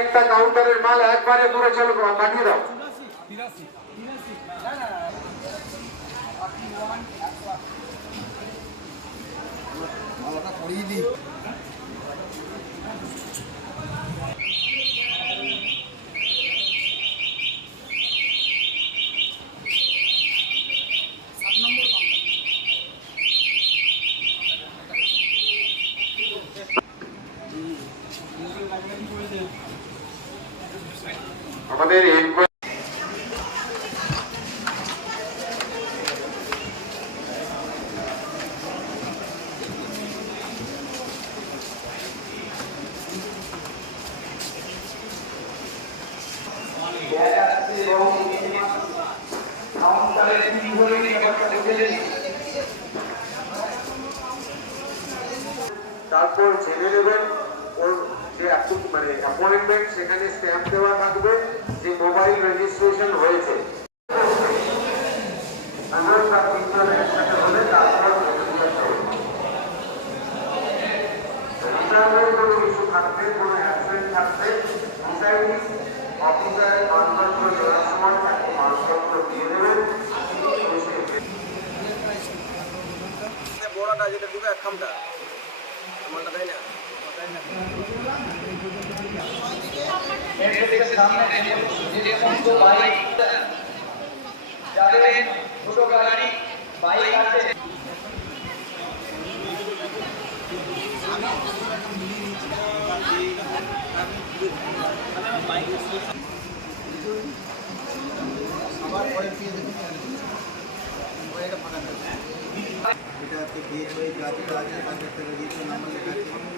একটা কাউন্টারের মাল একবারে পুরো চলো পাঠিয়ে দাও। পড়িয়ে দিই। আমাদের তারপর জেনে নেবেন ওর যে মানে সেখানে স্ট্যাম্প দেওয়া থাকবে, যে মোবাইল রেজিস্ট্রেশন হয়েছে। আধার কার্ড তিনজন হলে কোনো ইস্যু থাকবে, কোনো অ্যাবসেন্ট থাকবে। মানপত্র দেওয়ার সময় মানপত্র দিয়ে দেবেন বড়টা যেটা ঢুকে খামটা। আমারটা তাই না। যে সমস্ত বাইক যাদের ছোট বাইক আছে এটা হচ্ছে গেট ওই যাত্রা আছে তাদের দিয়েছে নাম্বার লেখা আছে।